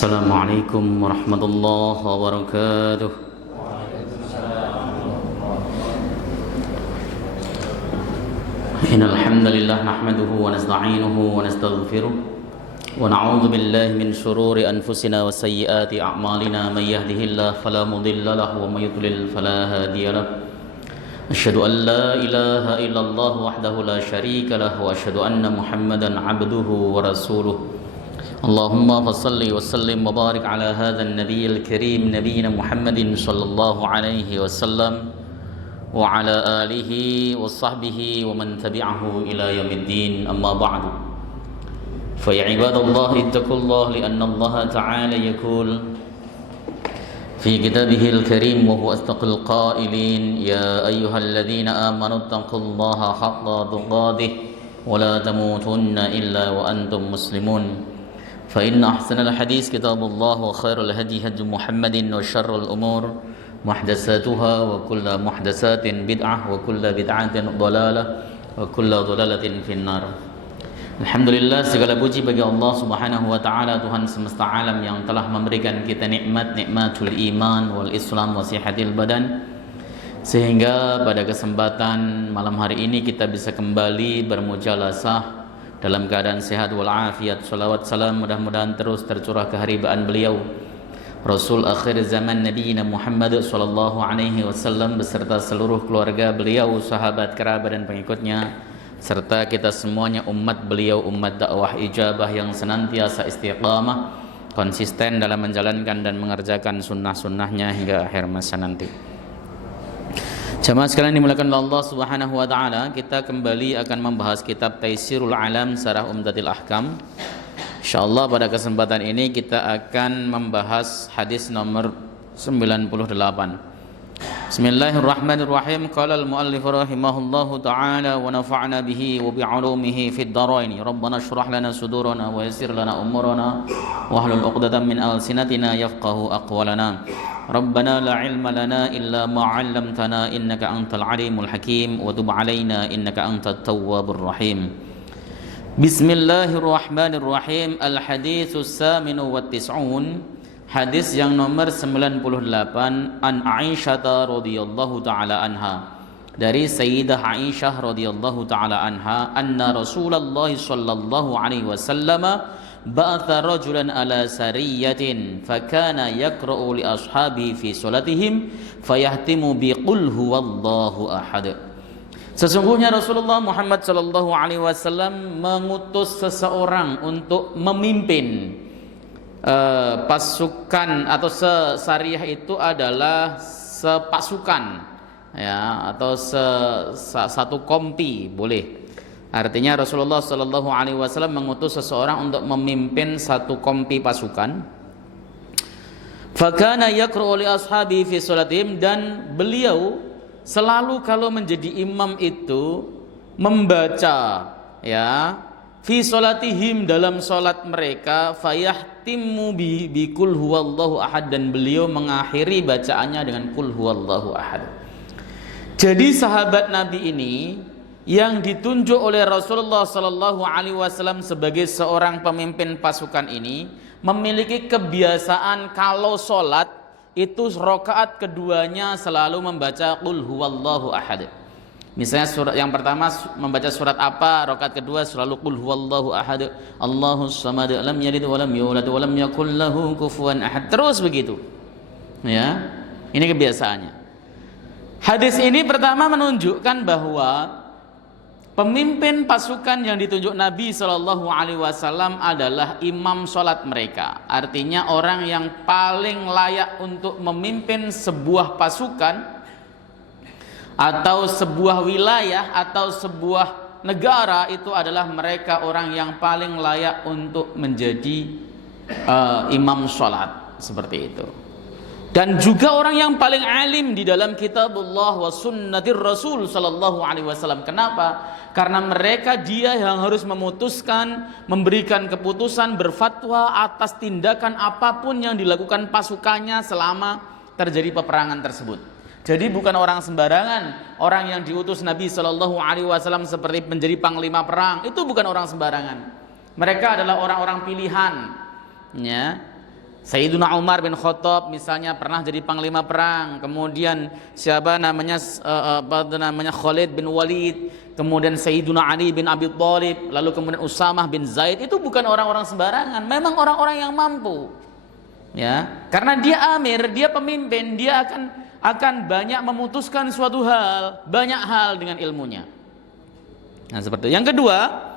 السلام عليكم ورحمة الله وبركاته. إن الحمد لله نحمده ونستعينه ونستغفره ونعوذ بالله من شرور أنفسنا وسيئات أعمالنا. من يهده الله فلا مضل له ومن يضلل فلا هادي له. أشهد أن لا إله إلا الله وحده لا شريك له وأشهد أن محمدا عبده ورسوله. اللهم صل وسلم وبارك على هذا النبي الكريم نبينا محمد صلى الله عليه وسلم وعلى آله وصحبه ومن تبعه إلى يوم الدين. أما بعد فيا عباد الله اتقوا الله لأن الله تعالى يقول في كتابه الكريم وهو أصدق القائلين: يا أيها الذين آمنوا اتقوا الله حق تقاته ولا تموتن إلا وأنتم مسلمون. فإن أحسن الحديث كتاب الله وخير الهدي هدي محمد وشر الأمور محدثاتها وكل محدثات بدعة وكل بدعة ضلالة وكل ضلالة في النار. Alhamdulillah, segala puji bagi Allah Subhanahu wa taala, Tuhan semesta alam yang telah memberikan kita nikmatul iman wal Islam wa sihatil badan, sehingga pada kesempatan malam hari ini kita bisa kembali bermujalasah dalam keadaan sehat walafiat. Salawat salam mudah-mudahan terus tercurah keharibaan beliau Rasul akhir zaman Nabi Muhammad sallallahu alaihi wasallam beserta seluruh keluarga beliau, sahabat, kerabat dan pengikutnya, serta kita semuanya umat beliau, umat dakwah ijabah yang senantiasa istiqamah konsisten dalam menjalankan dan mengerjakan sunnah-sunnahnya hingga akhir masa nanti. Jamaah sekalian dimuliakan oleh Allah Subhanahu wa taala, kita kembali akan membahas kitab Taisirul Alam Syarah Umdatil Ahkam. Insyaallah pada kesempatan ini kita akan membahas hadis nomor 98. Bismillahirrahmanirrahim. Qala al-muallif rahimahullahu taala wa nafa'na bihi wa bi'ulumihi fid dharain. Rabbana shrah lana sudurana wa yassir lana umurana wa hlul 'uqdatam min alsinatina yafqahu aqwalana. Rabbana la ilma lana illa ma 'allamtana innaka antal alimul hakim wa tub 'alaina innaka antat tawwabur rahim. Bismillahirrahmanirrahim. Al-haditsus saminu wat tis'un. Hadis yang nomor 98, an Aisyah radhiyallahu taala anha, dari Sayyidah Aisyah radhiyallahu taala anha, anna Rasulullah sallallahu alaihi wasallam ba'atha rajulan ala sariyatin fakana yaqra'u li ashabi fi salatihim fayahtimu bi qul huwallahu ahad. Sesungguhnya Rasulullah Muhammad sallallahu alaihi wasallam mengutus seseorang untuk memimpin pasukan, atau sariyah itu adalah sepasukan ya, atau satu kompi boleh. Artinya Rasulullah sallallahu alaihi wasallam mengutus seseorang untuk memimpin satu kompi pasukan. Fakana yaqra'u li ashabi fi salatihim, dan beliau selalu kalau menjadi imam itu membaca ya fi salatihim, dalam salat mereka, fayahtimu bi qul huwallahu ahad, dan beliau mengakhiri bacaannya dengan qul huwallahu ahad. Jadi sahabat Nabi ini yang ditunjuk oleh Rasulullah sallallahu alaihi wasallam sebagai seorang pemimpin pasukan ini memiliki kebiasaan kalau salat itu rakaat keduanya selalu membaca qul huwallahu ahad. Misalnya surat yang pertama membaca surat apa, rakaat kedua selalu qul huwallahu ahad, Allahus samad, lam yalid wa lam yulad wa lam yakul lahu kufuwan ahad. Terus begitu. Ya. Ini kebiasaannya. Hadis ini pertama menunjukkan bahwa pemimpin pasukan yang ditunjuk Nabi sallallahu alaihi wasallam adalah imam salat mereka. Artinya orang yang paling layak untuk memimpin sebuah pasukan atau sebuah wilayah atau sebuah negara, itu adalah mereka orang yang paling layak untuk menjadi imam sholat, seperti itu. Dan juga orang yang paling alim di dalam kitabullah wa sunnatir rasul sallallahu alaihi wasallam. Kenapa? Karena mereka dia yang harus memutuskan, memberikan keputusan, berfatwa atas tindakan apapun yang dilakukan pasukannya selama terjadi peperangan tersebut. Jadi bukan orang sembarangan, orang yang diutus Nabi Shallallahu Alaihi Wasallam seperti menjadi panglima perang, itu bukan orang sembarangan. Mereka adalah orang-orang pilihan, ya. Sayyiduna Umar bin Khattab misalnya pernah jadi panglima perang, kemudian siapa namanya Khalid bin Walid, kemudian Sayyiduna Ali bin Abi Thalib, lalu kemudian Usamah bin Zaid, itu bukan orang-orang sembarangan, memang orang-orang yang mampu. Ya, karena dia amir, dia pemimpin, dia akan banyak memutuskan suatu hal, banyak hal dengan ilmunya. Nah, seperti itu. Yang kedua,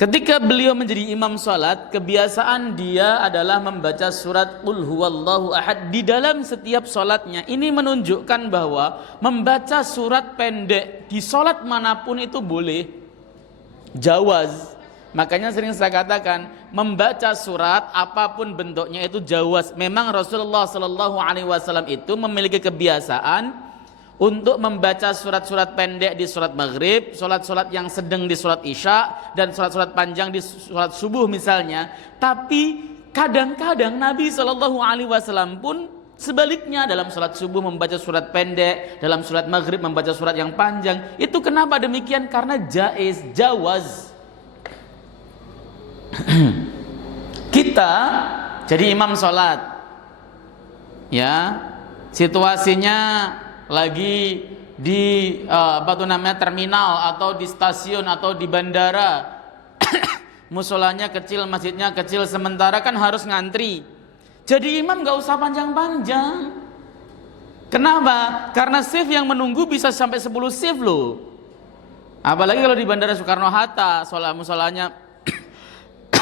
ketika beliau menjadi imam salat, kebiasaan dia adalah membaca surat Qul huwallahu ahad di dalam setiap salatnya. Ini menunjukkan bahwa membaca surat pendek di salat manapun itu boleh, jawaz. Makanya sering saya katakan, membaca surat apapun bentuknya itu jawaz. Memang Rasulullah Shallallahu Alaihi Wasallam itu memiliki kebiasaan untuk membaca surat-surat pendek di surat maghrib, surat-surat yang sedang di surat isya, dan surat-surat panjang di surat subuh misalnya. Tapi kadang-kadang Nabi Shallallahu Alaihi Wasallam pun sebaliknya, dalam surat subuh membaca surat pendek, dalam surat maghrib membaca surat yang panjang. Itu kenapa demikian? Karena jaiz, jawaz. Kita jadi imam sholat, ya, situasinya lagi di terminal atau di stasiun atau di bandara. Musolanya kecil, masjidnya kecil, sementara kan harus ngantri. Jadi imam gak usah panjang-panjang. Kenapa? Karena shift yang menunggu bisa sampai 10 shift loh. Apalagi kalau di Bandara Soekarno-Hatta, musolanya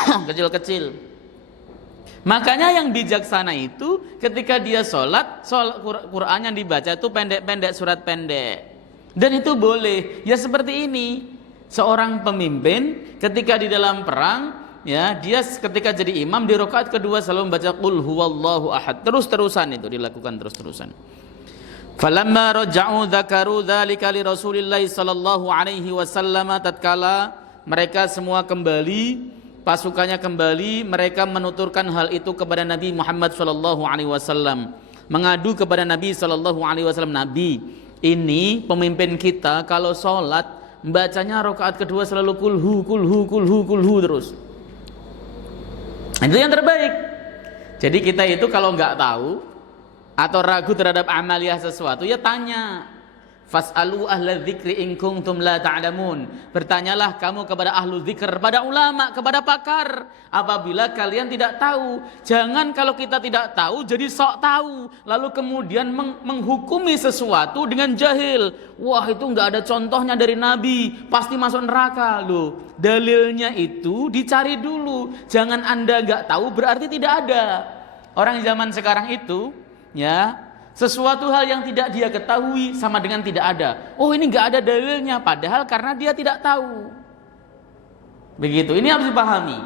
kecil-kecil. Makanya yang bijaksana itu ketika dia sholat Quran yang dibaca itu pendek-pendek, surat pendek. Dan itu boleh. Ya seperti ini, seorang pemimpin ketika di dalam perang, ya, dia ketika jadi imam di rakaat kedua selalu membaca Qul huwallahu ahad. Terus-terusan itu dilakukan terus-terusan. Falamma raja'u dzakaru dzalika li Rasulillah sallallahu alaihi wasallam, tatkala mereka semua kembali, pasukannya kembali, mereka menuturkan hal itu kepada Nabi Muhammad sallallahu alaihi wasallam, mengadu kepada Nabi sallallahu alaihi wasallam, Nabi, ini pemimpin kita kalau sholat bacanya rakaat kedua selalu kulhu terus. Itu yang terbaik. Jadi kita itu kalau nggak tahu atau ragu terhadap amaliyah sesuatu, ya tanya. Fas'alu ahla dzikri in kuntum la ta'lamun. Bertanyalah kamu kepada ahlu dzikr, kepada ulama, kepada pakar, apabila kalian tidak tahu. Jangan kalau kita tidak tahu jadi sok tahu, lalu kemudian menghukumi sesuatu dengan jahil. Wah, itu enggak ada contohnya dari Nabi, pasti masuk neraka. Loh, dalilnya itu dicari dulu. Jangan Anda enggak tahu berarti tidak ada. Orang zaman sekarang itu, ya, sesuatu hal yang tidak dia ketahui sama dengan tidak ada. Oh, ini nggak ada dalilnya, padahal karena dia tidak tahu. Begitu, ini harus dipahami.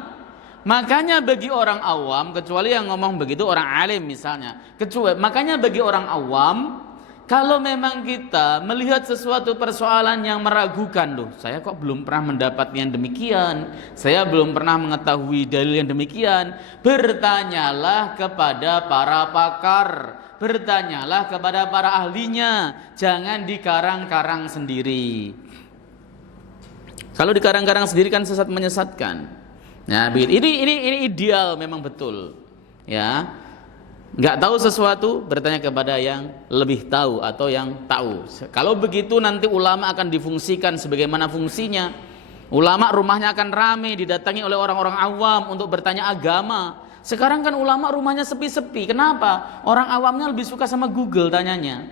Makanya bagi orang awam, kecuali yang ngomong begitu orang alim misalnya, makanya bagi orang awam, kalau memang kita melihat sesuatu persoalan yang meragukan, loh, saya kok belum pernah mendapat yang demikian, saya belum pernah mengetahui dalil yang demikian, bertanyalah kepada para pakar, bertanyalah kepada para ahlinya, jangan dikarang-karang sendiri. Kalau dikarang-karang sendiri kan sesat menyesatkan. Nah, ini ideal memang betul. Ya, nggak tahu sesuatu bertanya kepada yang lebih tahu atau yang tahu. Kalau begitu nanti ulama akan difungsikan sebagaimana fungsinya. Ulama rumahnya akan ramai didatangi oleh orang-orang awam untuk bertanya agama. Sekarang kan ulama rumahnya sepi-sepi. Kenapa? Orang awamnya lebih suka sama Google tanyanya.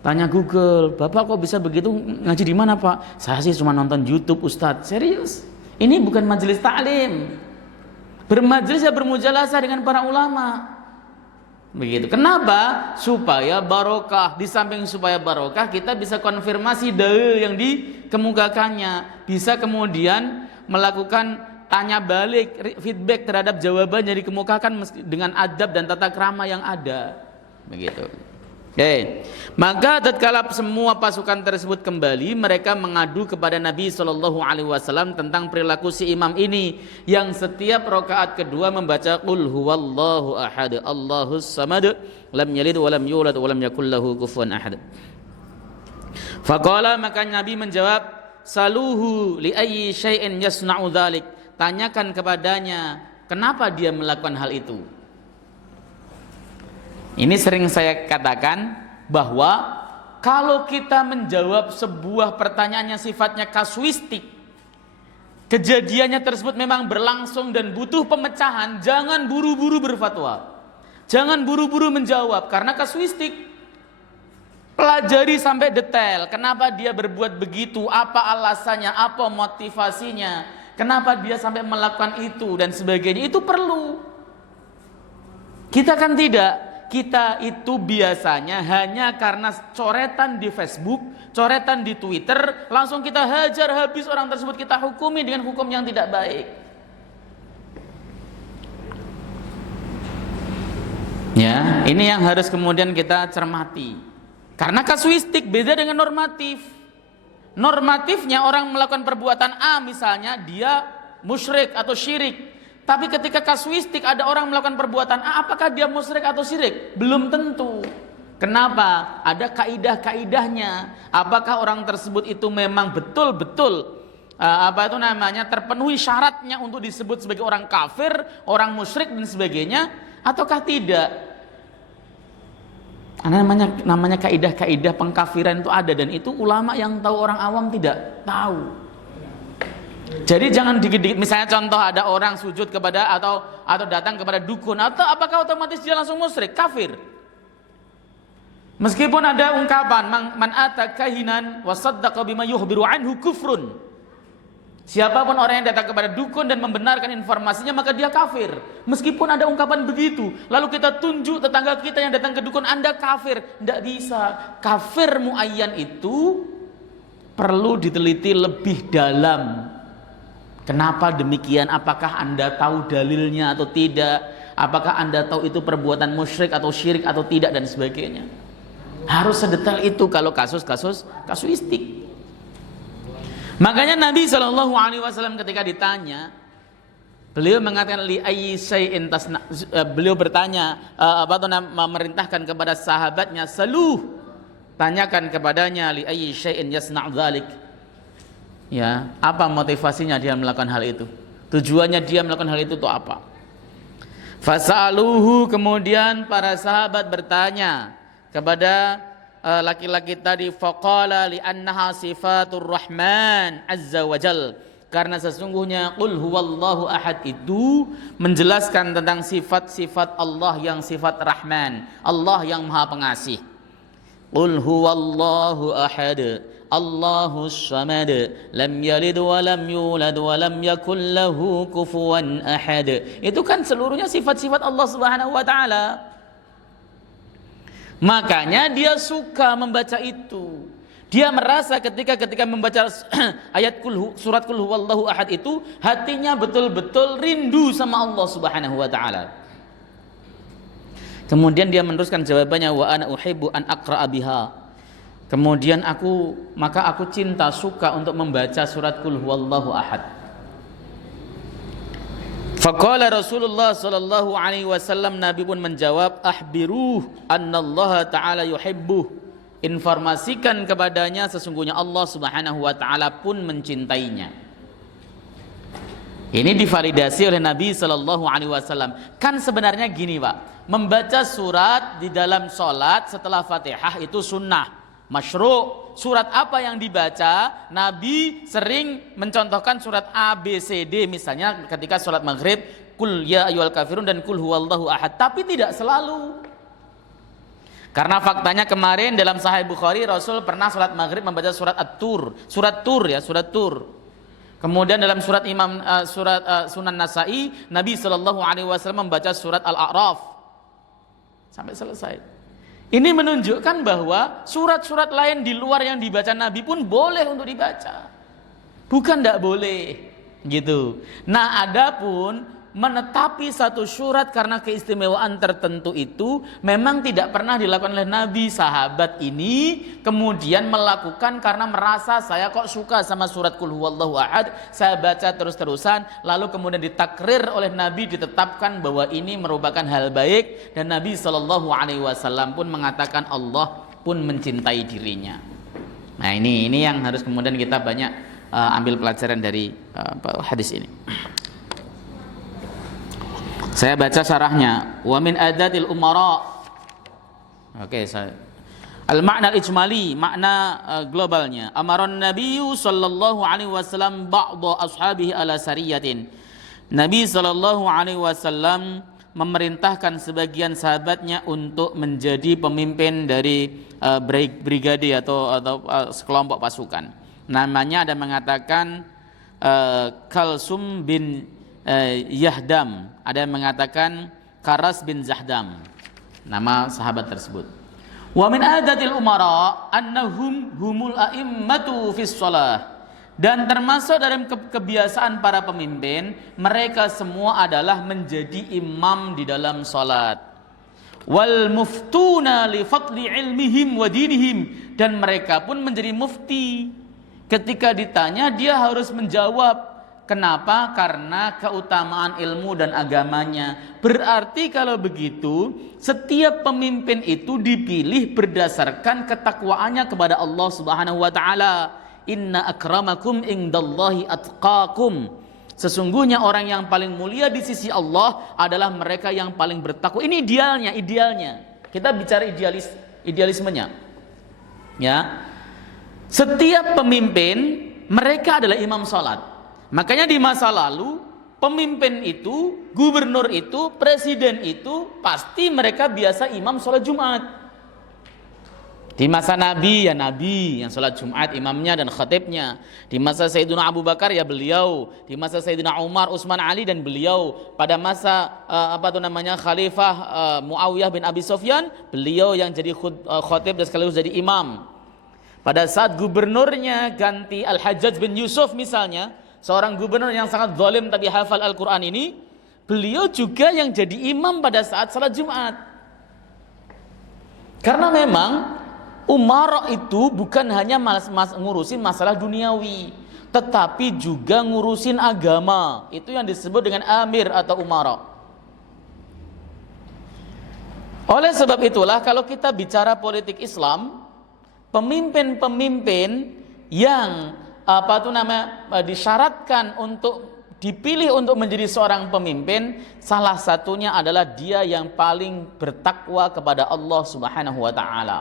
Tanya Google, Bapak kok bisa begitu, ngaji di mana Pak? Saya sih cuma nonton YouTube Ustadz. Serius? Ini bukan majelis ta'lim. Bermajelis ya bermujalasah dengan para ulama. Begitu. Kenapa? Supaya barokah. Di samping supaya barokah, kita bisa konfirmasi dalil yang dikemukakannya. Bisa kemudian melakukan tanya balik, feedback terhadap jawaban yang dikemukakan dengan adab dan tata krama yang ada. Begitu. Oke. Maka tatkala semua pasukan tersebut kembali, mereka mengadu kepada Nabi Shallallahu Alaihi Wasallam tentang perilaku si imam ini yang setiap rakaat kedua membaca Qul huwallahu ahad, Allahus samad, lam yalid wa lam yulad wa lam yakul lahu kufuwan ahad. Faqala, maka Nabi menjawab, saluhu li ayyi syai'in yasna'u dzalik. Tanyakan kepadanya kenapa dia melakukan hal itu. Ini sering saya katakan bahwa kalau kita menjawab sebuah pertanyaan yang sifatnya kasuistik, kejadiannya tersebut memang berlangsung dan butuh pemecahan, jangan buru-buru berfatwa, jangan buru-buru menjawab karena kasuistik. Pelajari sampai detail, kenapa dia berbuat begitu, apa alasannya, apa motivasinya, kenapa dia sampai melakukan itu dan sebagainya. Itu perlu. Kita kan tidak, kita itu biasanya hanya karena coretan di Facebook, coretan di Twitter, langsung kita hajar habis orang tersebut, kita hukumi dengan hukum yang tidak baik. Ya, ini yang harus kemudian kita cermati. Karena kasuistik beda dengan normatif. Normatifnya orang melakukan perbuatan A misalnya, dia musyrik atau syirik. Tapi ketika kasuistik ada orang melakukan perbuatan A, apakah dia musyrik atau syirik? Belum tentu. Kenapa? Ada kaidah-kaidahnya. Apakah orang tersebut itu memang betul-betul terpenuhi syaratnya untuk disebut sebagai orang kafir, orang musyrik dan sebagainya, ataukah tidak? Namanya kaidah-kaidah pengkafiran itu ada, dan itu ulama yang tahu, orang awam tidak tahu. Jadi jangan dikit-dikit, misalnya contoh ada orang sujud kepada atau datang kepada dukun, atau apakah otomatis dia langsung musyrik, kafir? Meskipun ada ungkapan man ata kahinan wa saddaqa bima yukhbiru anhu kufrun. Siapapun orang yang datang kepada dukun dan membenarkan informasinya, maka dia kafir. Meskipun ada ungkapan begitu, lalu kita tunjuk tetangga kita yang datang ke dukun, Anda kafir. Tidak bisa. Kafir muayyan itu perlu diteliti lebih dalam. Kenapa demikian? Apakah Anda tahu dalilnya atau tidak? Apakah Anda tahu itu perbuatan musyrik atau syirik atau tidak, dan sebagainya. Harus sedetail itu kalau kasus-kasus kasuistik. Makanya Nabi SAW ketika ditanya, beliau mengatakan li ayyi syai'in tasna, beliau bertanya memerintahkan kepada sahabatnya, saluh, tanyakan kepadanya, li ayyi syai'in yasna' dzalik. Ya, apa motivasinya dia melakukan hal itu? Tujuannya dia melakukan hal itu apa? Fasaluhu, kemudian para sahabat bertanya kepada laki-laki tadi, faqala li annaha sifatur rahman azza wajal, karena sesungguhnya qul huwallahu ahad itu menjelaskan tentang sifat-sifat Allah yang sifat rahman, Allah yang maha pengasih. Qul huwallahu ahad Allahus samad lam yalid wa lam yulad wa lam yakul lahu kufuwan ahad. Itu kan seluruhnya sifat-sifat Allah Subhanahu wa taala. Makanya dia suka membaca itu. Dia merasa ketika membaca ayat surat Qul huwallahu ahad itu, hatinya betul-betul rindu sama Allah Subhanahu wa taala. Kemudian dia meneruskan jawabannya, wa ana uhibbu an aqra'a biha. Kemudian aku cinta, suka untuk membaca surat Qul huwallahu ahad. Faqala Rasulullah sallallahu alaihi wasallam, Nabi pun menjawab, ahbiruh annallaha ta'ala yuhibbuh, informasikan kepadanya sesungguhnya Allah Subhanahu wa taala pun mencintainya. Ini divalidasi oleh Nabi sallallahu alaihi wasallam. Kan sebenarnya gini, Pak, membaca surat di dalam salat setelah Fatihah itu sunnah, masyru'. Surat apa yang dibaca? Nabi sering mencontohkan surat A, B, C, D, misalnya ketika sholat maghrib, Qul ya ayyuhal kafirun dan Qul huwallahu ahad. Tapi tidak selalu. Karena faktanya kemarin dalam Sahih Bukhari, Rasul pernah sholat maghrib membaca surat At-Tur, surat Tur. Kemudian dalam surat Sunan Nasa'i, Nabi SAW membaca surat Al-A'raf sampai selesai. Ini menunjukkan bahwa surat-surat lain di luar yang dibaca Nabi pun boleh untuk dibaca. Bukan tidak boleh, gitu. Nah, adapun menetapi satu surat karena keistimewaan tertentu itu memang tidak pernah dilakukan oleh Nabi. Sahabat ini kemudian melakukan karena merasa, saya kok suka sama surat Qul huwallahu ahad, saya baca terus-terusan, lalu kemudian ditakrir oleh Nabi, ditetapkan bahwa ini merupakan hal baik, dan Nabi SAW pun mengatakan Allah pun mencintai dirinya. Nah, ini yang harus kemudian kita banyak ambil pelajaran dari hadis ini. Saya baca syarahnya. Wa min adatil umara, Oke, al-makna al-ijmali, makna globalnya. Amaran Nabiyyu sallallahu alaihi wasallam ba'dha ashabihi ala sariyatin. Nabi sallallahu alaihi wasallam memerintahkan sebagian sahabatnya untuk menjadi pemimpin dari brigade atau sekelompok pasukan. Namanya ada mengatakan Kalsum bin Yahdam, ada yang mengatakan Karas bin Zahdam, nama sahabat tersebut. Wa min adatil umara annahum humul a'immatu fis shalah. Dan termasuk dalam kebiasaan para pemimpin, mereka semua adalah menjadi imam di dalam salat. Wal muftuna li fadli ilmihim wa dinihim, dan mereka pun menjadi mufti. Ketika ditanya dia harus menjawab. Kenapa? Karena keutamaan ilmu dan agamanya. Berarti kalau begitu, setiap pemimpin itu dipilih berdasarkan ketakwaannya kepada Allah Subhanahu wa taala. Inna akramakum indallahi atqakum. Sesungguhnya orang yang paling mulia di sisi Allah adalah mereka yang paling bertakwa. Ini idealnya. Kita bicara idealismenya. Ya. Setiap pemimpin mereka adalah imam salat. Makanya di masa lalu pemimpin itu, gubernur itu, presiden itu pasti mereka biasa imam sholat Jumat. Di masa Nabi ya Nabi yang sholat Jumat imamnya dan khatibnya. Di masa Sayyidina Abu Bakar ya beliau. Di masa Sayyidina Umar, Utsman, Ali dan beliau. Pada masa Khalifah Muawiyah bin Abi Sufyan, beliau yang jadi khatib dan sekaligus jadi imam. Pada saat gubernurnya ganti Al-Hajjaj bin Yusuf misalnya, seorang gubernur yang sangat zalim tapi hafal Al-Quran ini, beliau juga yang jadi imam pada saat salat Jumat. Karena memang umara itu bukan hanya ngurusin masalah duniawi, tetapi juga ngurusin agama. Itu yang disebut dengan amir atau umara. Oleh sebab itulah kalau kita bicara politik Islam, pemimpin-pemimpin yang disyaratkan untuk dipilih untuk menjadi seorang pemimpin, salah satunya adalah dia yang paling bertakwa kepada Allah Subhanahu wa taala.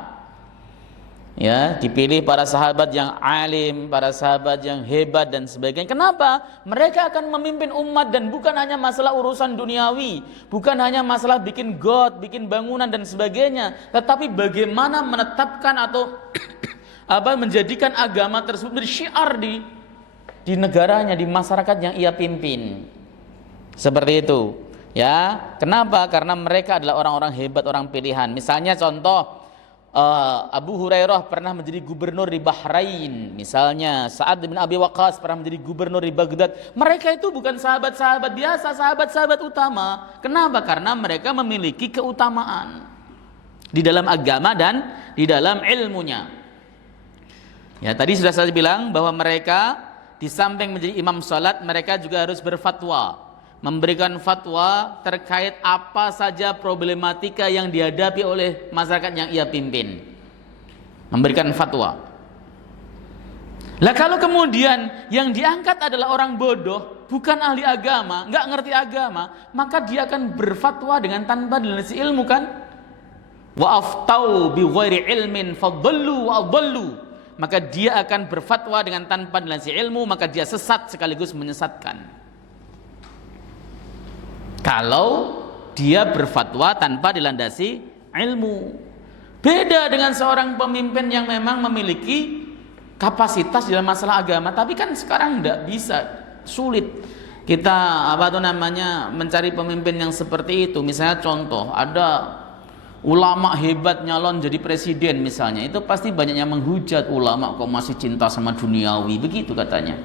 Ya, dipilih para sahabat yang alim, para sahabat yang hebat dan sebagainya. Kenapa? Mereka akan memimpin umat dan bukan hanya masalah urusan duniawi, bukan hanya masalah bikin got, bikin bangunan dan sebagainya, tetapi bagaimana menetapkan atau menjadikan agama tersebut bersyiar di negaranya, di masyarakat yang ia pimpin. Seperti itu. Ya, kenapa? Karena mereka adalah orang-orang hebat, orang pilihan. Misalnya contoh Abu Hurairah pernah menjadi gubernur di Bahrain. Misalnya Sa'ad bin Abi Waqqas pernah menjadi gubernur di Baghdad. Mereka itu bukan sahabat-sahabat biasa, sahabat-sahabat utama. Kenapa? Karena mereka memiliki keutamaan di dalam agama dan di dalam ilmunya. Ya, tadi sudah saya bilang bahwa mereka di samping menjadi imam salat, mereka juga harus berfatwa, memberikan fatwa terkait apa saja problematika yang dihadapi oleh masyarakat yang ia pimpin. Memberikan fatwa. Lah kalau kemudian yang diangkat adalah orang bodoh, bukan ahli agama, nggak ngerti agama, maka dia akan berfatwa dengan tanpa dilandasi ilmu kan? Wa aftau bi ghairi ilmin fadallu wa adallu. Maka dia akan berfatwa dengan tanpa dilandasi ilmu, maka dia sesat sekaligus menyesatkan. Kalau dia berfatwa tanpa dilandasi ilmu. Beda dengan seorang pemimpin yang memang memiliki kapasitas dalam masalah agama. Tapi kan sekarang tidak bisa, sulit kita mencari pemimpin yang seperti itu. Misalnya contoh, ada ulama hebat nyalon jadi presiden misalnya, itu pasti banyak yang menghujat, ulama kok masih cinta sama duniawi, begitu katanya.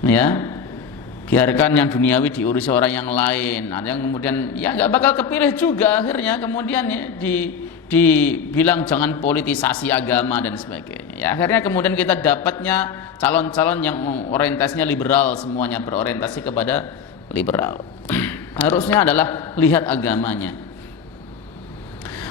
Ya, biarkan yang duniawi diurusi orang yang lain. Ada yang kemudian ya nggak bakal kepilih juga, akhirnya kemudian ya dibilang jangan politisasi agama dan sebagainya. Ya akhirnya kemudian kita dapatnya calon-calon yang orientasinya liberal, semuanya berorientasi kepada liberal. Harusnya adalah lihat agamanya.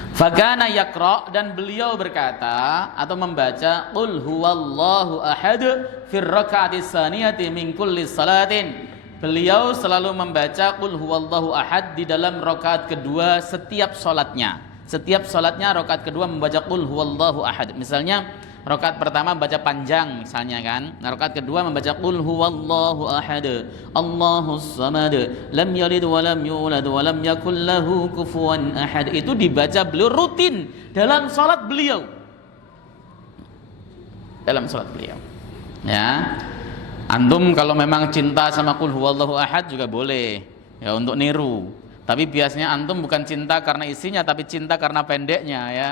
Fakana yaqra, dan beliau berkata atau membaca qul huwallahu ahad fir raka'ati tsaniyati min kulli salatin. Beliau selalu membaca qul huwallahu ahad di dalam rakaat kedua setiap salatnya. Setiap salatnya rakaat kedua membaca qul huwallahu ahad. Misalnya rakaat pertama baca panjang misalnya kan. Nah, rakaat kedua membaca qul huwallahu ahad. Allahus samad. Lam yalid wa lam yulad wa lam yakul lahu kufuwan ahad. Itu dibaca beliau rutin dalam salat beliau. Dalam salat beliau. Ya. Antum kalau memang cinta sama qul huwallahu ahad juga boleh ya untuk niru. Tapi biasanya antum bukan cinta karena isinya, tapi cinta karena pendeknya ya,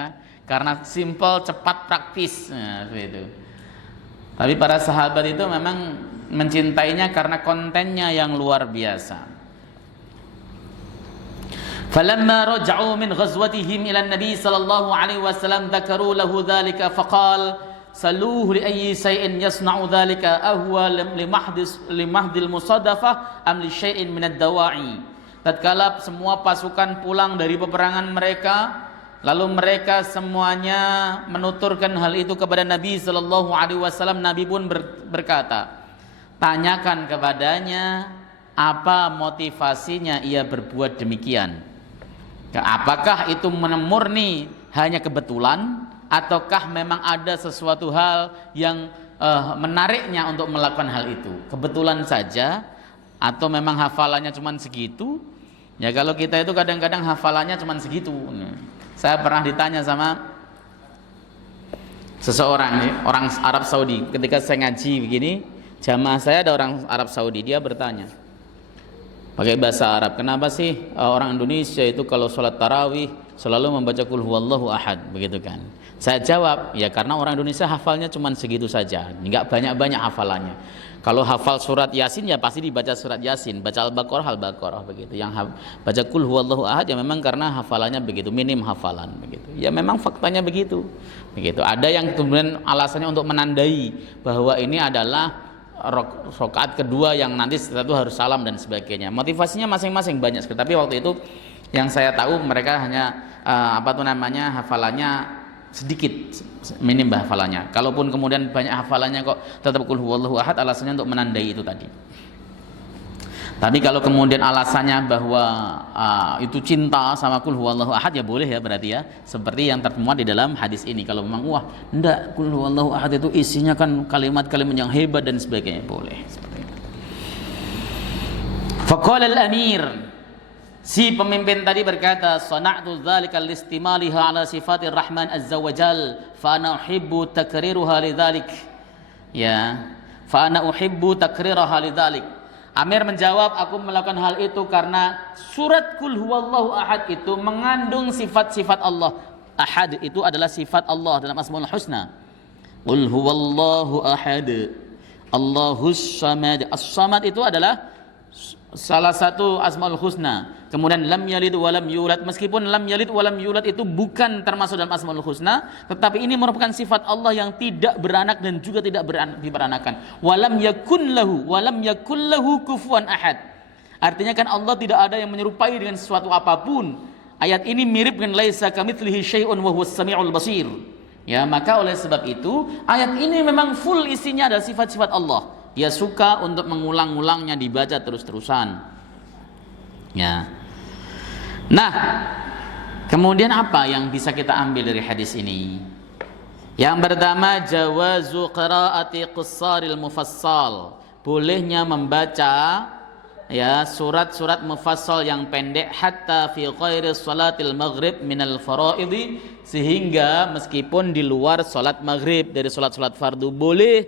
karena simple, cepat, praktis. Nah, itu. Tapi para sahabat itu memang mencintainya karena kontennya yang luar biasa. Falamma raja'u min ghazwatihim ila an-nabi sallallahu alaihi wasallam dzakaru lahu dzalika faqal saluhu li ayyi shay'in yasna'u dzalika ahwa limahdil musadafah am li syai'in min ad-dawa'i. Tatkala semua pasukan pulang dari peperangan mereka, lalu mereka semuanya menuturkan hal itu kepada Nabi sallallahu alaihi wasallam. Nabi pun berkata, tanyakan kepadanya apa motivasinya ia berbuat demikian. Apakah itu murni hanya kebetulan, ataukah memang ada sesuatu hal yang menariknya untuk melakukan hal itu? Kebetulan saja atau memang hafalannya cuma segitu? Ya kalau kita itu kadang-kadang hafalannya cuma segitu. Saya pernah ditanya sama seseorang, orang Arab Saudi, ketika saya ngaji begini, jamaah saya ada orang Arab Saudi, dia bertanya pakai bahasa Arab, kenapa sih orang Indonesia itu kalau sholat tarawih selalu membaca qul huwallahu ahad, begitu kan? Saya jawab, ya karena orang Indonesia hafalnya cuma segitu saja, nggak banyak-banyak hafalannya. Kalau hafal surat Yasin ya pasti dibaca surat Yasin, baca Al-Baqarah begitu. Yang baca qul huwallahu ahad ya memang karena hafalannya begitu, minim hafalan begitu. Ya memang faktanya begitu. Begitu. Ada yang kemudian alasannya untuk menandai bahwa ini adalah rakaat kedua yang nanti setelah itu harus salam dan sebagainya. Motivasinya masing-masing banyak sekali. Tapi waktu itu yang saya tahu mereka hanya hafalannya sedikit, minim hafalannya. Kalaupun kemudian banyak hafalannya kok tetap qul huwallahu ahad, alasannya untuk menandai itu tadi. Tapi kalau kemudian alasannya bahwa itu cinta sama qul huwallahu ahad ya boleh ya berarti ya, seperti yang termuat di dalam hadis ini. Kalau memang enggak, qul huwallahu ahad itu isinya kan kalimat-kalimat yang hebat dan sebagainya, boleh seperti itu. Faqala al-amir, si pemimpin tadi berkata, sana'tu dzalika listimaliha ala sifatir rahman azza wajal fa ana uhibbu takriraha lidzalik. Ya, fa ana uhibbu takriraha lidzalik. Amir menjawab, aku melakukan hal itu karena surat qul huwallahu ahad itu mengandung sifat-sifat Allah. Ahad itu adalah sifat Allah dalam Asmaul Husna. Qul huwallahu ahad, Allahus samad. As-samad itu adalah salah satu Asmaul Husna. Kemudian lam yalid wa lam yulad, meskipun lam yalid wa lam yulad itu bukan termasuk dalam Asmaul Husna, tetapi ini merupakan sifat Allah yang tidak beranak dan juga tidak diperanakan. Wa lam yakun lahu kufuwan ahad. Artinya kan Allah tidak ada yang menyerupai dengan sesuatu apapun. Ayat ini mirip dengan laisa kamitslihi syai'un wa huwas samiul basir. Ya, maka oleh sebab itu ayat ini memang full isinya adalah sifat-sifat Allah. Dia suka untuk mengulang-ulangnya, dibaca terus-terusan. Ya. Nah, kemudian apa yang bisa kita ambil dari hadis ini? Yang pertama, jawazu qiraati qissaril mufassal. Bolehnya membaca ya surat-surat mufassal yang pendek hatta fi ghairi salatil maghrib minal faraidi, sehingga meskipun di luar salat maghrib dari salat-salat fardu boleh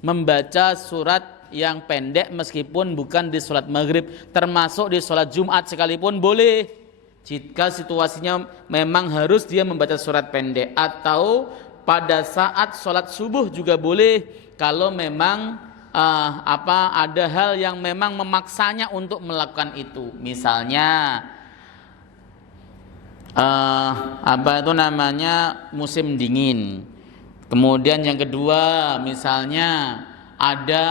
membaca surat yang pendek meskipun bukan di salat maghrib, termasuk di salat Jumat sekalipun boleh. Jika situasinya memang harus dia membaca surat pendek, atau pada saat salat subuh juga boleh kalau memang ada hal yang memang memaksanya untuk melakukan itu. Misalnya musim dingin. Kemudian yang kedua misalnya ada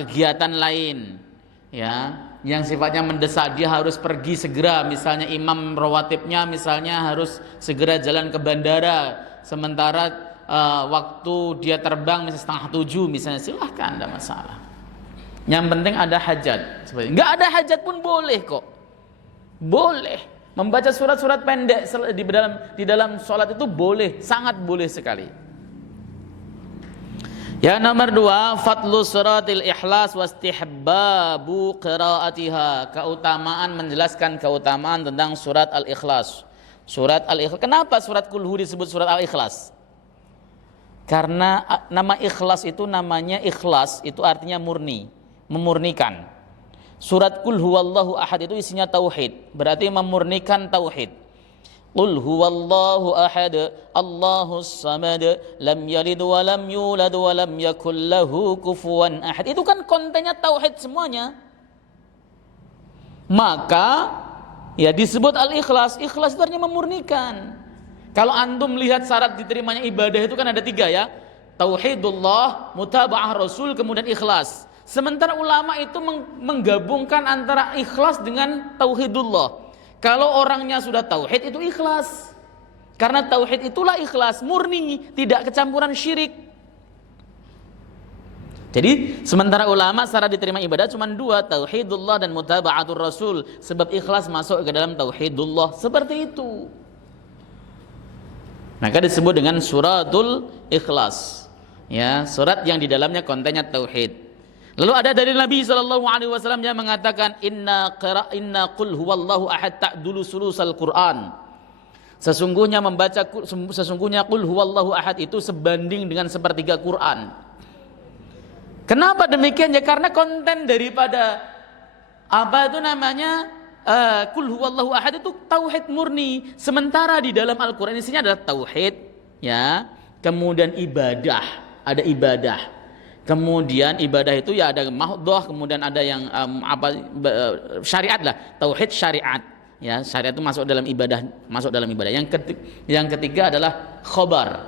kegiatan lain ya yang sifatnya mendesak, dia harus pergi segera, misalnya imam rawatibnya misalnya harus segera jalan ke bandara, sementara waktu dia terbang misalnya 6:30 misalnya, silahkan, tidak masalah. Yang penting ada hajat. Nggak ada hajat pun boleh kok, boleh. Membaca surat-surat pendek di dalam sholat itu boleh, sangat boleh sekali. Yang nomor 2, fadlu suratil ikhlas wastihbabu qiraatiha. Keutamaan, menjelaskan keutamaan tentang surat al-ikhlas. Surat al-ikhlas. Kenapa surat Qul Hu disebut surat al-ikhlas? Karena nama ikhlas itu namanya ikhlas, itu artinya murni, memurnikan. Surat Qul Huwallahu Ahad itu isinya tauhid, berarti memurnikan tauhid. Qul huwallahu ahad, Allahus samad, lam yalid wa lam yulad wa lam yakul lahu kufuwan ahad. Itu kan kontennya tauhid semuanya. Maka ya disebut al-ikhlas. Ikhlas itu artinya memurnikan. Kalau antum lihat syarat diterimanya ibadah itu kan ada 3 ya. Tauhidullah, mutaba'ah Rasul, kemudian ikhlas. Sementara ulama itu menggabungkan antara ikhlas dengan tauhidullah. Kalau orangnya sudah tauhid itu ikhlas. Karena tauhid itulah ikhlas, murni, tidak kecampuran syirik. Jadi sementara ulama syarat diterima ibadah cuma 2, tauhidullah dan mutaba'atur Rasul. Sebab ikhlas masuk ke dalam tauhidullah, seperti itu. Maka disebut dengan suratul ikhlas. Ya, surat yang di dalamnya kontennya tauhid. Lalu ada dari Nabi SAW yang mengatakan inna qul huwallahu ahad ta'dulu sulusal Quran. Sesungguhnya qul huwallahu ahad itu sebanding dengan sepertiga Quran. Kenapa demikian? Ya karena konten daripada qul huwallahu ahad itu tauhid murni. Sementara di dalam Al-Quran isinya adalah tauhid, ya, kemudian ibadah, ada ibadah. Kemudian ibadah itu ya ada mahdhah, kemudian ada yang syariat lah, tauhid syariat. Ya, syariat itu masuk dalam ibadah, Yang ketiga adalah khobar.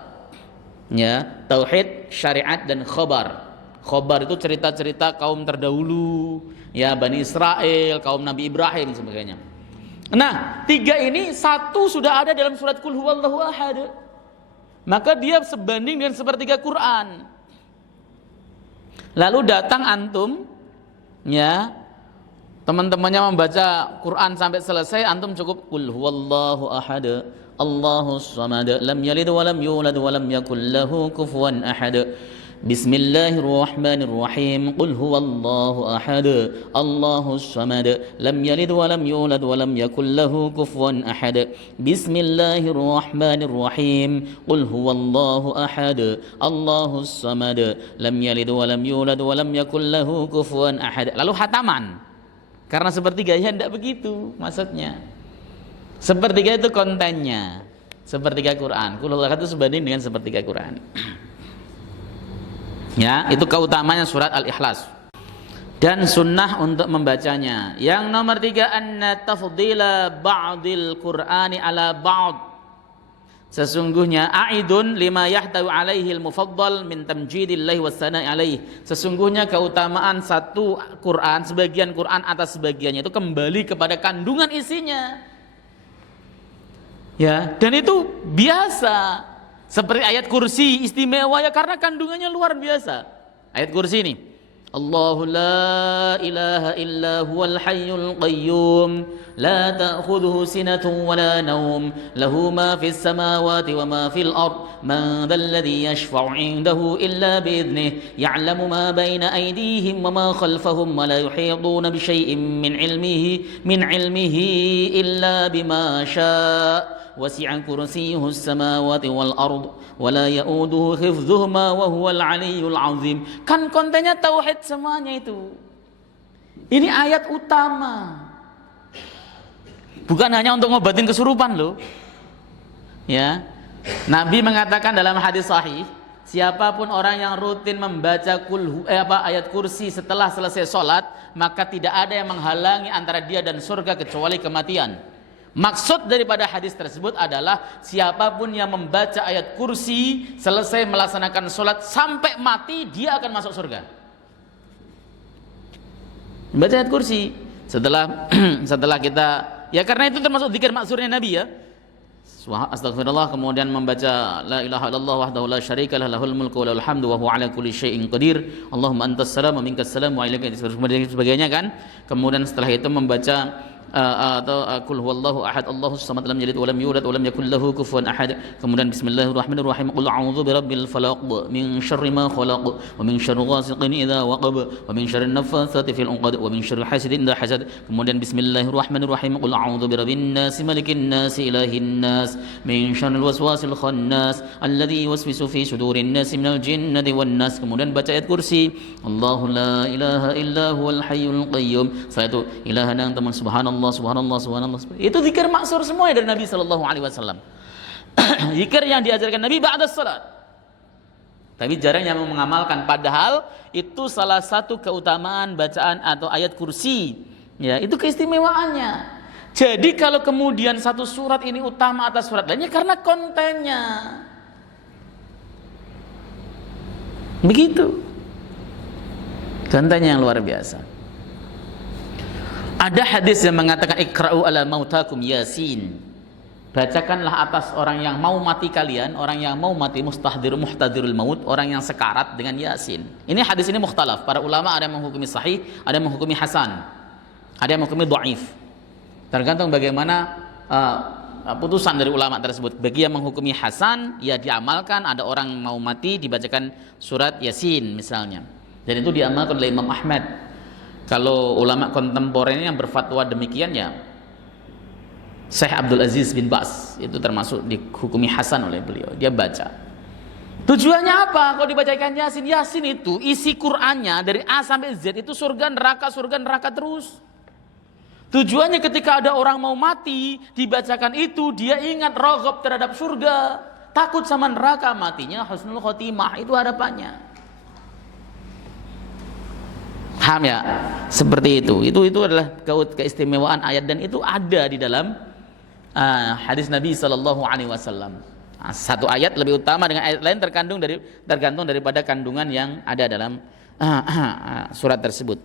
Ya, tauhid, syariat dan khobar. Khobar itu cerita-cerita kaum terdahulu, ya Bani Israel, kaum Nabi Ibrahim dan sebagainya. Nah, 3 ini satu sudah ada dalam surat Qul Huwallahu Ahad. Maka dia sebanding dengan sepertiga Quran. Lalu datang antum, ya, teman-temannya membaca Quran sampai selesai, antum cukup Qul Huwallahu Ahad, Allahus samad, lam yalid wa lam yulad wa lam yakul lahu kufuwan ahad. Bismillahirrahmanirrahim. Qul huwallahu ahad, Allahus samad, lam yalid wa lam yulad wa lam yakul lahu kufuwan ahad. Bismillahirrahmanirrahim. Qul huwallahu ahad, Allahus samad, lam yalid wa lam yulad wa lam yakul lahu kufuwan ahad. Lalu hataman. Karena sepertiga ya tidak begitu maksudnya. Sepertiga itu kontennya. Sepertiga Quran. Qul huwallahu ahad itu sebanding dengan sepertiga Quran. Ya, itu keutamanya surat Al-Ikhlas. Dan sunnah untuk membacanya. Yang nomor 3, anna tafdila ba'dil Qur'ani ala ba'd. Sesungguhnya aidun lima yahtawi alaihi al-mufaddal min tamjidillahi wassana'i alaihi. Sesungguhnya keutamaan satu Quran, sebagian Quran atas sebagiannya itu kembali kepada kandungan isinya. Ya, dan itu biasa. Seperti ayat kursi istimewa ya karena kandungannya luar biasa. Ayat kursi ini. Allahu la ilaha illa huwal hayyul qayyum la ta'khudhuhu sinatun wa la nawm lahu ma fis samawati wa ma fil ard man dhal ladzi yashfa'u 'indahu illa bi idhnihi ya'lamu ma bayna aydihim wa ma khalfahum wa la yuhituna bi shay'in min 'ilmihi illa bima syaa' wasi'a kursiyyuhu as-samawati wal ard wa la ya'uduhu hifdhuhuma wa huwal 'aliyyul 'azim. Kan kontennya tauhid semuanya itu. Ini ayat utama. Bukan hanya untuk ngobatin kesurupan loh. Ya. Nabi mengatakan dalam hadis sahih, siapapun orang yang rutin membaca ayat kursi setelah selesai sholat, maka tidak ada yang menghalangi antara dia dan surga kecuali kematian. Maksud daripada hadis tersebut adalah siapapun yang membaca ayat kursi selesai melaksanakan sholat sampai mati, dia akan masuk surga. Membaca ayat kursi setelah kita, ya karena itu termasuk dzikir maksurnya Nabi ya. Astagfirullah, kemudian membaca la ilaha illallah wahdahu la syarikalah lahul mulku wa lahul hamdu wa huwa ala kulli syai'in qadir. Allahumma antas salam wa minkas salam wa ilaika sebagainya kan. Kemudian setelah itu membaca atau qul huwallahu ahad Allahus samad lam yalid wa lam yulad wa lam yakul lahu kufuwan ahad. Kemudian bismillahirrahmanirrahim qul a'udzu birabbil falaq min syarri ma khalaq wa min syarri ghasiqin idza waqab wa min syarri naffatsati fil 'uqad wa min syarri hasidin idza hasad. Kemudian bismillahirrahmanirrahim qul a'udzu birabbin nas malikin nas ilahin nas min syarril waswasil khannas alladzi yuwaswisu fi sudurin nas minal jinnati wan nas. Kemudian baca ayat kursi, Allahu la ilaha illa huwal hayyul qayyum. Setelah itu ilahan teman subhanallah subhanallah subhanallah. Itu zikir maksur semua dari Nabi sallallahu alaihi wasallam. Zikir yang diajarkan Nabi ba'da salat. Tapi jarang yang mengamalkan, padahal itu salah satu keutamaan bacaan atau ayat kursi. Ya, itu keistimewaannya. Jadi kalau kemudian satu surat ini utama atas surat lainnya karena kontennya. Begitu. Contohnya yang luar biasa. Ada hadis yang mengatakan ikra'u ala mautakum yasin. Bacakanlah atas orang yang mau mati kalian, orang yang mau mati muhtadirul maut, orang yang sekarat dengan yasin. Ini hadis ini mukhtalaf. Para ulama ada yang menghukumi sahih, ada yang menghukumi hasan, ada yang menghukumi dhaif. Tergantung bagaimana putusan dari ulama tersebut. Bagi yang menghukumi hasan, ya diamalkan. Ada orang mau mati dibacakan surat Yasin misalnya, dan itu diamalkan oleh Imam Ahmad. Kalau ulama kontemporer yang berfatwa demikian, ya Syekh Abdul Aziz bin Baz itu termasuk dihukumi hasan oleh beliau. Dia baca. Tujuannya apa kalau dibacakan Yasin? Yasin itu isi Qur'annya dari A sampai Z itu surga neraka terus. Tujuannya ketika ada orang mau mati, dibacakan itu, dia ingat raghab terhadap surga, takut sama neraka, matinya husnul khotimah, itu harapannya. Paham ya? Seperti itu. Itu adalah keistimewaan ayat, dan itu ada di dalam hadis Nabi sallallahu alaihi wasallam. Satu ayat lebih utama dengan ayat lain tergantung daripada kandungan yang ada dalam surat tersebut.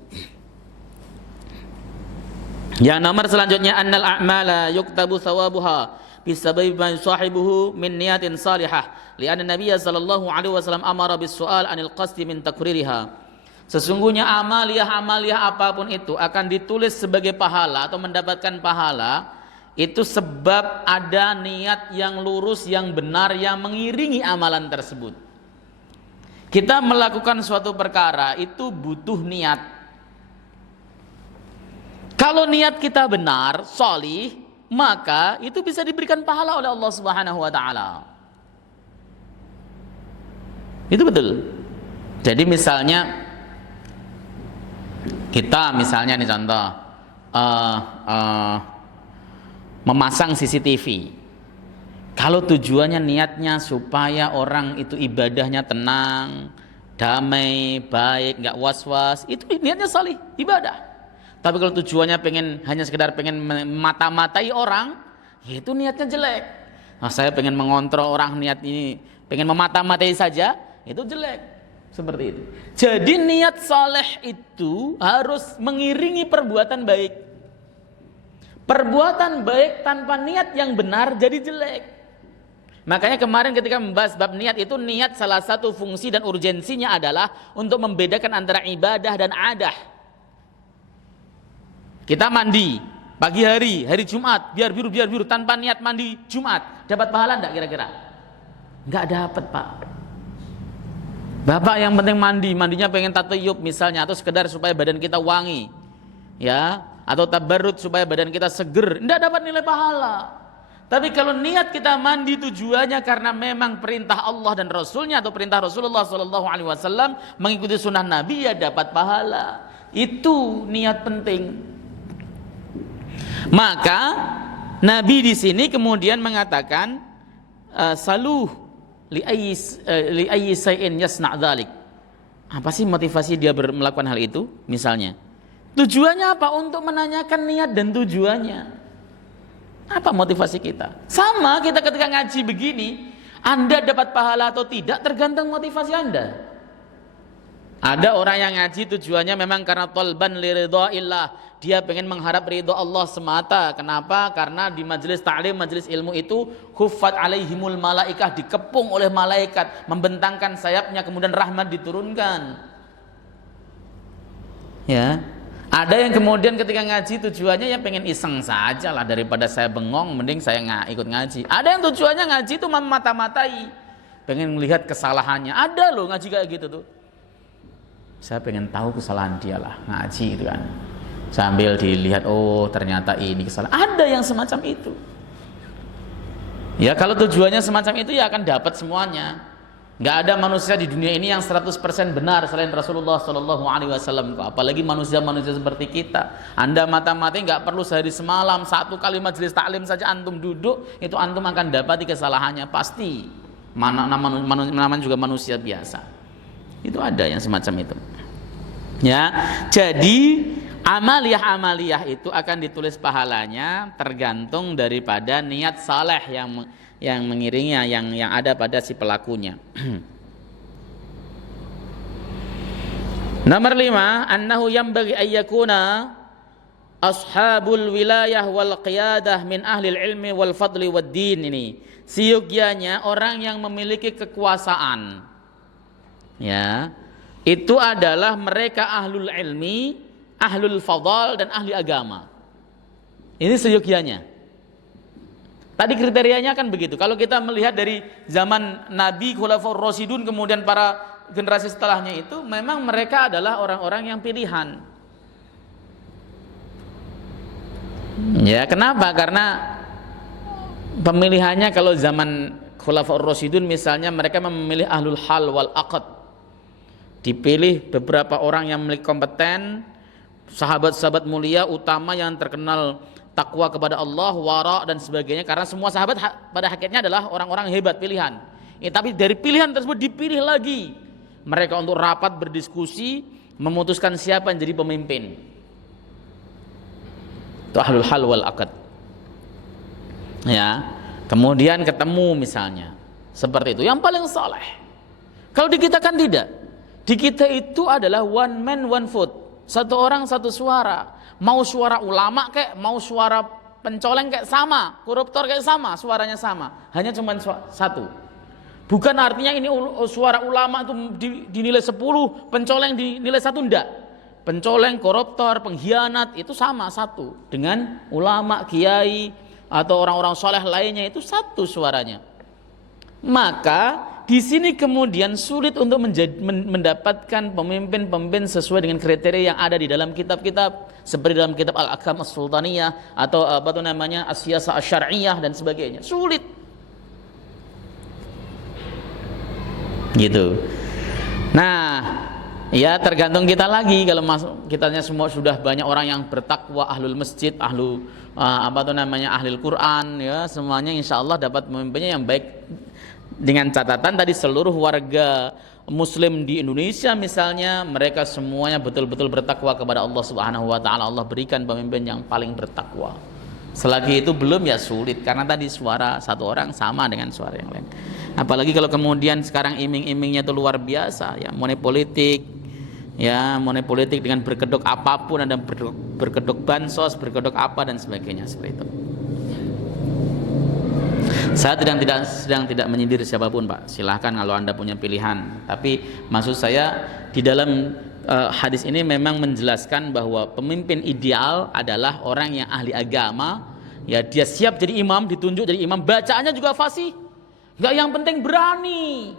Yang nomor selanjutnya, annal a'mala yuktabu thawabuha bisababi ma yusahibuhu min niyatin salihah li'anna nabiyya sallallahu alaihi wasallam amara bis-su'al anil qasdi min takririha. Sesungguhnya amaliyah apapun itu akan ditulis sebagai pahala atau mendapatkan pahala itu sebab ada niat yang lurus, yang benar, yang mengiringi amalan tersebut. Kita melakukan suatu perkara itu butuh niat. Kalau niat kita benar, sholih, maka itu bisa diberikan pahala oleh Allah Subhanahu wa taala. Itu betul. Jadi misalnya kita nih contoh memasang CCTV. Kalau tujuannya niatnya supaya orang itu ibadahnya tenang, damai, baik, enggak was-was, itu niatnya sholih, ibadah. Tapi kalau tujuannya hanya sekedar pengen mata-matai orang, ya itu niatnya jelek. Nah, saya pengen mengontrol orang, niat ini pengen memata-matai saja, itu jelek. Seperti itu. Jadi niat saleh itu harus mengiringi perbuatan baik. Perbuatan baik tanpa niat yang benar jadi jelek. Makanya kemarin ketika membahas bab niat itu, niat salah satu fungsi dan urgensinya adalah untuk membedakan antara ibadah dan adah. Kita mandi pagi hari Jumat, biar biru tanpa niat mandi Jumat, dapat pahala enggak kira-kira? Enggak dapat, Pak. Bapak yang penting mandinya pengen tatayub misalnya, atau sekedar supaya badan kita wangi, ya, atau tabarrud supaya badan kita seger, enggak dapat nilai pahala. Tapi kalau niat kita mandi tujuannya karena memang perintah Allah dan Rasulnya atau perintah Rasulullah SAW mengikuti sunnah Nabi, ya dapat pahala. Itu niat penting. Maka Nabi di sini kemudian mengatakan saluh li ayyi shay'in yasna' dzalik. Apa sih motivasi dia melakukan hal itu? Misalnya, tujuannya apa? Untuk menanyakan niat dan tujuannya. Apa motivasi kita? Sama kita ketika ngaji begini, Anda dapat pahala atau tidak tergantung motivasi Anda. Ada orang yang ngaji tujuannya memang karena talban li ridhaillah, dia pengen mengharap ridho Allah semata. Kenapa? Karena di majelis ta'lim, majelis ilmu itu huffat alaihimul malaikah, dikepung oleh malaikat, membentangkan sayapnya, kemudian rahmat diturunkan. Ya. Ada yang kemudian ketika ngaji tujuannya ya pengen iseng saja lah, daripada saya bengong mending saya ikut ngaji. Ada yang tujuannya ngaji itu memata-matai, pengen melihat kesalahannya. Ada loh ngaji kayak gitu tuh. Saya pengen tahu kesalahan dia lah, ngaji itu kan. Sambil dilihat, oh ternyata ini kesalahan. Ada yang semacam itu. Ya kalau tujuannya semacam itu ya akan dapat semuanya. Nggak ada manusia di dunia ini yang 100% benar selain Rasulullah SAW. Apalagi manusia-manusia seperti kita. Anda mata-mati nggak perlu sehari semalam, satu kali majelis taklim saja antum duduk, itu antum akan dapati kesalahannya pasti. Namanya juga manusia biasa. Itu ada yang semacam itu. Ya, jadi amaliyah itu akan ditulis pahalanya tergantung daripada niat saleh yang mengiringinya, yang ada pada si pelakunya. Nomor 5, annahu yanbaghi an yakuna ashabul wilayah wal qiyadah min ahli ilmi wal fadli wad din. Ini siyogyanya orang yang memiliki kekuasaan, ya, itu adalah mereka ahlul ilmi, ahlul fadal dan ahli agama. Ini seyogyanya. Tadi kriterianya kan begitu. Kalau kita melihat dari zaman Nabi, Khulafaur Rasyidun, kemudian para generasi setelahnya itu, memang mereka adalah orang-orang yang pilihan. Ya, kenapa? Karena pemilihannya kalau zaman Khulafaur Rasyidun misalnya mereka memilih ahlul hal wal aqd. Dipilih beberapa orang yang memiliki kompeten, sahabat-sahabat mulia utama yang terkenal takwa kepada Allah, wara dan sebagainya, karena semua sahabat pada hakikatnya adalah orang-orang hebat pilihan. Tapi dari pilihan tersebut dipilih lagi mereka untuk rapat berdiskusi memutuskan siapa yang jadi pemimpin. Itu ahlul hal wal aqd. Ya, kemudian ketemu misalnya seperti itu yang paling saleh. Kalau di kita kan tidak. Di kita itu adalah one man one vote. Satu orang satu suara. Mau suara ulama kayak, mau suara pencoleng kayak sama, koruptor kayak sama, suaranya sama. Hanya cuma satu. Bukan artinya ini suara ulama itu dinilai 10, pencoleng dinilai 1, enggak. Pencoleng, koruptor, pengkhianat itu sama satu. Dengan ulama, kiai atau orang-orang soleh lainnya itu satu suaranya. Maka di sini kemudian sulit untuk mendapatkan pemimpin-pemimpin sesuai dengan kriteria yang ada di dalam kitab-kitab seperti dalam kitab Al-Ahkam As-Sultaniyah atau apa itu namanya As-Siyasah Asy-Syar'iyyah dan sebagainya. Sulit. Gitu. Nah, ya tergantung kita lagi. Kalau kitanya semua sudah banyak orang yang bertakwa, ahlul masjid, apa itu namanya ahlul Quran, ya semuanya insya Allah dapat pemimpinnya yang baik. Dengan catatan tadi seluruh warga Muslim di Indonesia misalnya mereka semuanya betul-betul bertakwa kepada Allah Subhanahu wa taala. Allah berikan pemimpin yang paling bertakwa. Selagi itu belum ya sulit karena tadi suara satu orang sama dengan suara yang lain. Apalagi kalau kemudian sekarang iming-imingnya itu luar biasa ya, money politik. Ya, money politik dengan berkedok apapun, ada berkedok bansos, berkedok apa dan sebagainya seperti itu. Saya sedang tidak menyindir siapapun, Pak. Silahkan kalau Anda punya pilihan. Tapi maksud saya di dalam hadis ini memang menjelaskan bahwa pemimpin ideal adalah orang yang ahli agama. Ya, dia siap jadi imam, ditunjuk jadi imam. Bacaannya juga fasih. Enggak, yang penting berani.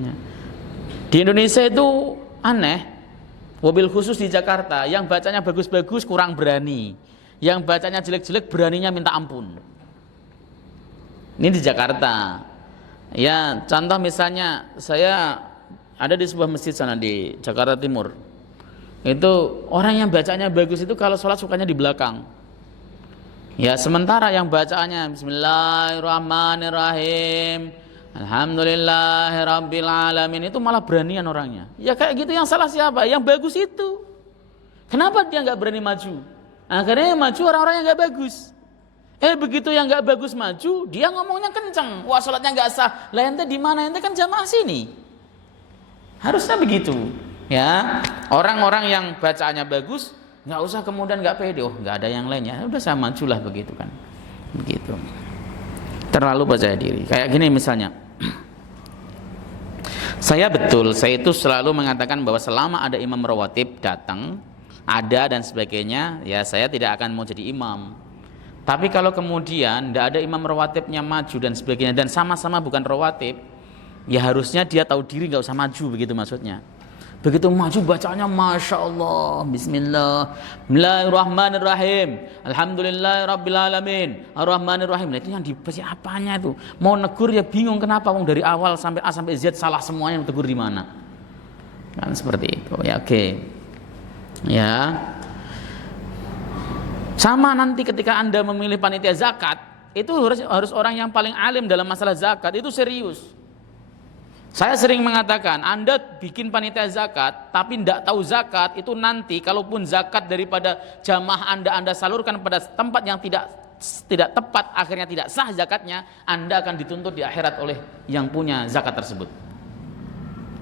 Ya. Di Indonesia itu aneh. Wabil khusus di Jakarta, yang bacanya bagus-bagus kurang berani. Yang bacanya jelek-jelek beraninya minta ampun. Ini di Jakarta. Ya, contoh misalnya saya ada di sebuah masjid sana di Jakarta Timur. Itu orang yang bacanya bagus itu kalau sholat sukanya di belakang. Ya, sementara yang bacaannya Bismillahirrahmanirrahim, Alhamdulillahirabbil alamin itu malah beranian orangnya. Ya kayak gitu, yang salah siapa? Yang bagus itu. Kenapa dia nggak berani maju? Akhirnya yang maju orang-orang yang nggak bagus. Begitu yang nggak bagus maju, dia ngomongnya kenceng. Wah, sholatnya nggak sah. Lah ente di mana? Ente kan jamaah sini. Harusnya begitu. Ya, orang-orang yang bacaannya bagus, nggak usah kemudian nggak pede. Oh, nggak ada yang lainnya. Udah saya majulah begitu kan. Begitu. Terlalu percaya diri. Kayak gini misalnya. Saya itu selalu mengatakan bahwa selama ada imam rawatib datang, ada dan sebagainya, ya saya tidak akan mau jadi imam. Tapi kalau kemudian tidak ada imam rawatibnya maju dan sebagainya, dan sama-sama bukan rawatib, ya harusnya dia tahu diri, nggak usah maju, begitu maksudnya. Begitu maju bacanya Masya Allah, Bismillah, Bismillahirrahmanirrahim, Alhamdulillahirrabbilalamin, Ar-Rahmanirrahim. Nah, itu yang dibaca apanya itu? Mau negur ya bingung, kenapa? Wong dari awal sampai A sampai Z salah semuanya, tegur di mana? Kan seperti itu. Ya oke. Ya. Sama nanti ketika Anda memilih panitia zakat, itu harus orang yang paling alim dalam masalah zakat, itu serius. Saya sering mengatakan, Anda bikin panitia zakat, tapi tidak tahu zakat, itu nanti kalaupun zakat daripada jamaah Anda salurkan pada tempat yang tidak tepat, akhirnya tidak sah zakatnya, Anda akan dituntut di akhirat oleh yang punya zakat tersebut.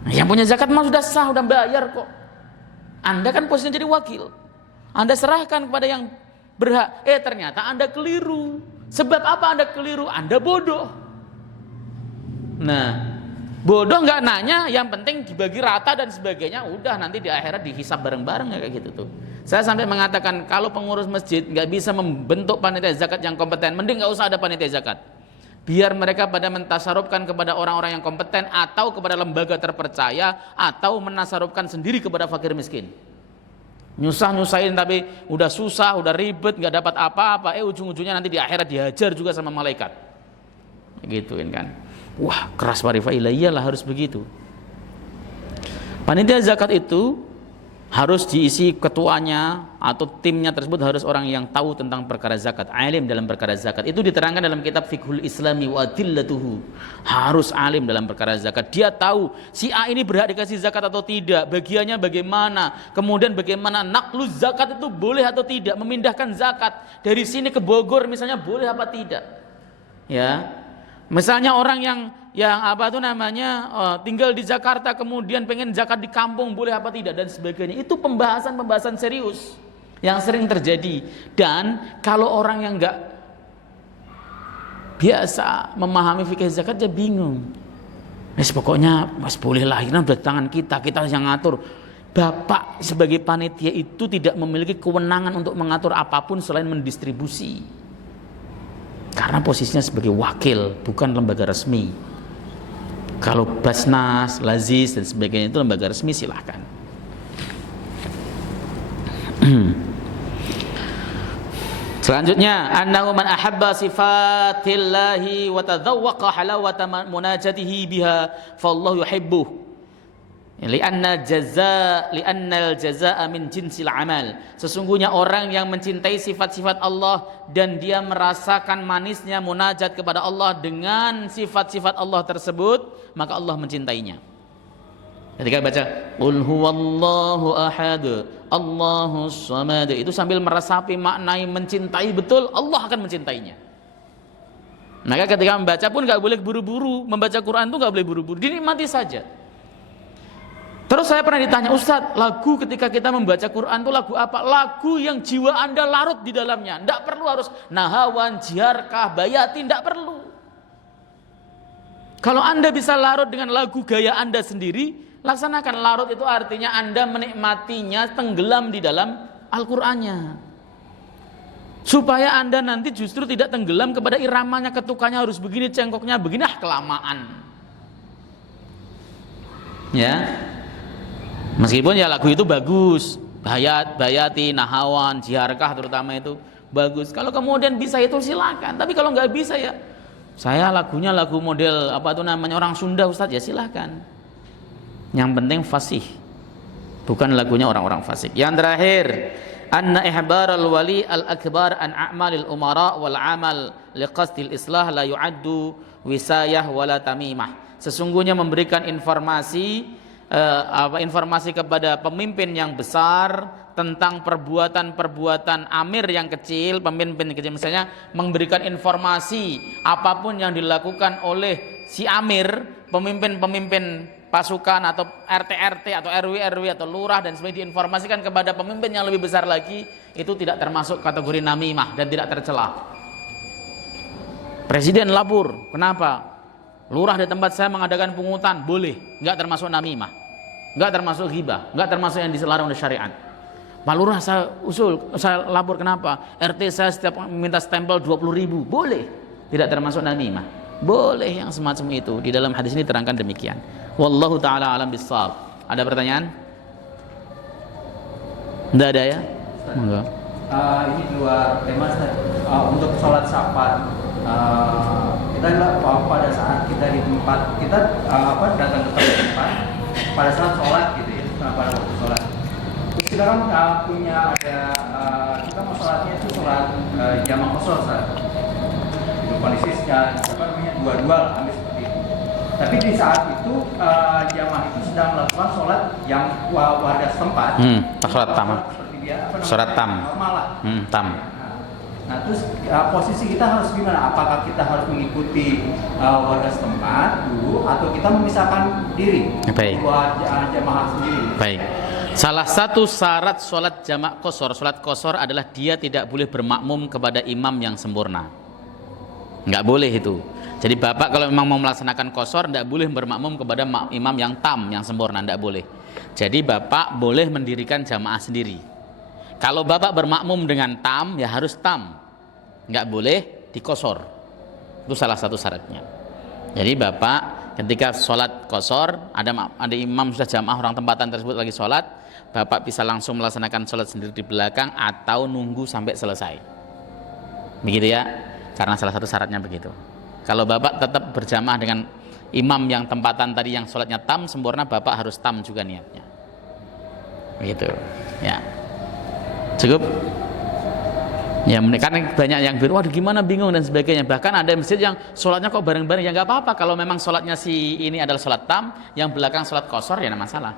Nah, yang punya zakat mah sudah sah, sudah bayar kok. Anda kan posisinya jadi wakil. Anda serahkan kepada yang berhak. Ternyata Anda keliru. Sebab apa Anda keliru? Anda bodoh. Nah, bodoh nggak nanya, yang penting dibagi rata dan sebagainya, udah nanti di akhirat dihisab bareng-bareng kayak gitu tuh. Saya sampai mengatakan kalau pengurus masjid nggak bisa membentuk panitia zakat yang kompeten, mending nggak usah ada panitia zakat. Biar mereka pada mentasarufkan kepada orang-orang yang kompeten atau kepada lembaga terpercaya atau menasarufkan sendiri kepada fakir miskin. Nyusahin tapi udah susah, udah ribet, nggak dapat apa-apa, ujung-ujungnya nanti di akhirat dihajar juga sama malaikat. Gituin kan. Wah, keras warifailah, iyalah harus begitu. Panitia zakat itu harus diisi ketuanya atau timnya tersebut harus orang yang tahu tentang perkara zakat, alim dalam perkara zakat. Itu diterangkan dalam kitab Fiqhul Islami wa Adillatuhu. Harus alim dalam perkara zakat. Dia tahu si A ini berhak dikasih zakat atau tidak, bagiannya bagaimana, kemudian bagaimana nakluz zakat itu boleh atau tidak, memindahkan zakat dari sini ke Bogor misalnya boleh apa tidak. Ya. Misalnya orang yang tinggal di Jakarta kemudian pengen zakat di kampung boleh apa tidak dan sebagainya. Itu pembahasan serius yang sering terjadi. Dan kalau orang yang enggak biasa memahami fikih zakat dia bingung. Pokoknya boleh lah, ini udah tangan kita yang ngatur. Bapak sebagai panitia itu tidak memiliki kewenangan untuk mengatur apapun selain mendistribusi. Karena posisinya sebagai wakil, bukan lembaga resmi. Kalau Basnas, Lazis dan sebagainya itu lembaga resmi, silahkan. Selanjutnya, annahu man ahabba sifatillahi wa tadawwaqa halawata munajatihi biha fallahu yuhibbuh. Li'annal jazaa'a min jinsil amal. Sesungguhnya orang yang mencintai sifat-sifat Allah dan dia merasakan manisnya munajat kepada Allah dengan sifat-sifat Allah tersebut, maka Allah mencintainya. Ketika baca qul huwallahu ahad Allahus samad, itu sambil meresapi maknai mencintai betul, Allah akan mencintainya. Maka ketika membaca pun enggak boleh buru-buru, membaca Quran itu enggak boleh buru-buru, dinikmati saja. Terus saya pernah ditanya, Ustadz, lagu ketika kita membaca Quran itu lagu apa? Lagu yang jiwa Anda larut di dalamnya. Tidak perlu harus nahawan, jiarkah, bayati, tidak perlu. Kalau Anda bisa larut dengan lagu gaya Anda sendiri, laksanakan. Larut itu artinya Anda menikmatinya, tenggelam di dalam Al-Qur'annya. Supaya Anda nanti justru tidak tenggelam kepada iramanya, ketukannya harus begini, cengkoknya begini, kelamaan. Ya. Meskipun ya lagu itu bagus, bayati, nahawan, jiharkah terutama itu bagus. Kalau kemudian bisa itu silakan. Tapi kalau nggak bisa ya, saya lagunya lagu model orang Sunda Ustadz, ya silakan. Yang penting fasih, bukan lagunya orang-orang fasik. Yang terakhir, anna ihbaral wali al-akbar an a'malil umara wal amal liqasdil islah la yu'addu wisayah wala tamimah. Sesungguhnya memberikan informasi kepada pemimpin yang besar tentang perbuatan-perbuatan amir yang kecil, pemimpin kecil, misalnya memberikan informasi apapun yang dilakukan oleh si amir, pemimpin pasukan atau RT atau RW atau lurah dan sebagainya, diinformasikan kepada pemimpin yang lebih besar lagi, itu tidak termasuk kategori namimah dan tidak tercela. Presiden lapor, kenapa? Lurah di tempat saya mengadakan pungutan, boleh, nggak termasuk namimah, nggak termasuk ghibah, nggak termasuk yang dilarang oleh syariat. Pak Lurah saya lapor kenapa? RT saya setiap minta stempel 20.000, boleh, tidak termasuk namimah, boleh yang semacam itu. Di dalam hadis ini terangkan demikian. Wallahu taala alam bissawab. Ada pertanyaan? Tidak ada ya? Enggak. Ini dua tema untuk sholat safar. Kita pada saat kita di tempat kita datang ke tempat pada saat sholat gitu ya, pada waktu sholat. Terus kita kan punya ada kita mau sholatnya itu sholat jamaah qashar saat itu kondisinya dua-dua lah, ambil seperti itu. Tapi di saat itu jamaah itu sedang melakukan sholat yang warga setempat. Sholat tam. Seperti dia Sholat tam. Normal lah. Tam. Nah terus posisi kita harus gimana? Apakah kita harus mengikuti warga setempat dulu atau kita memisahkan diri buat jamaah sendiri? Baik. Salah satu syarat sholat jamaah qashar, sholat qashar adalah dia tidak boleh bermakmum kepada imam yang sempurna. Nggak boleh itu. Jadi bapak kalau memang mau melaksanakan qashar, nggak boleh bermakmum kepada imam yang tam, yang sempurna, nggak boleh. Jadi bapak boleh mendirikan jamaah sendiri. Kalau bapak bermakmum dengan tam, ya harus tam, nggak boleh dikosor. Itu salah satu syaratnya. Jadi bapak ketika sholat qashar, ada imam sudah jamaah orang tempatan tersebut lagi sholat, bapak bisa langsung melaksanakan sholat sendiri di belakang atau nunggu sampai selesai. Begitu ya, karena salah satu syaratnya begitu. Kalau bapak tetap berjamaah dengan imam yang tempatan tadi yang sholatnya tam sempurna, bapak harus tam juga niatnya. Begitu, ya. Cukup? Ya, kan banyak yang bilang, waduh gimana bingung dan sebagainya. Bahkan ada masjid yang sholatnya kok bareng-bareng, ya nggak apa-apa. Kalau memang sholatnya si ini adalah sholat tam, yang belakang sholat qashar, ya tidak masalah.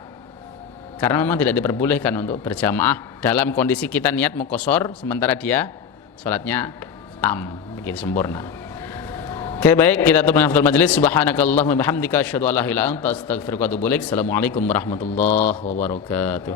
Karena memang tidak diperbolehkan untuk berjamaah dalam kondisi kita niat mau qashar, sementara dia sholatnya tam, begitu sempurna. Oke, baik, kita tutup dengan hafdzal majlis. Subhanakallahumma bihamdika asyhadu an la ilaha illa anta astaghfiruka wa atubu ilaik. Assalamualaikum warahmatullahi wabarakatuh.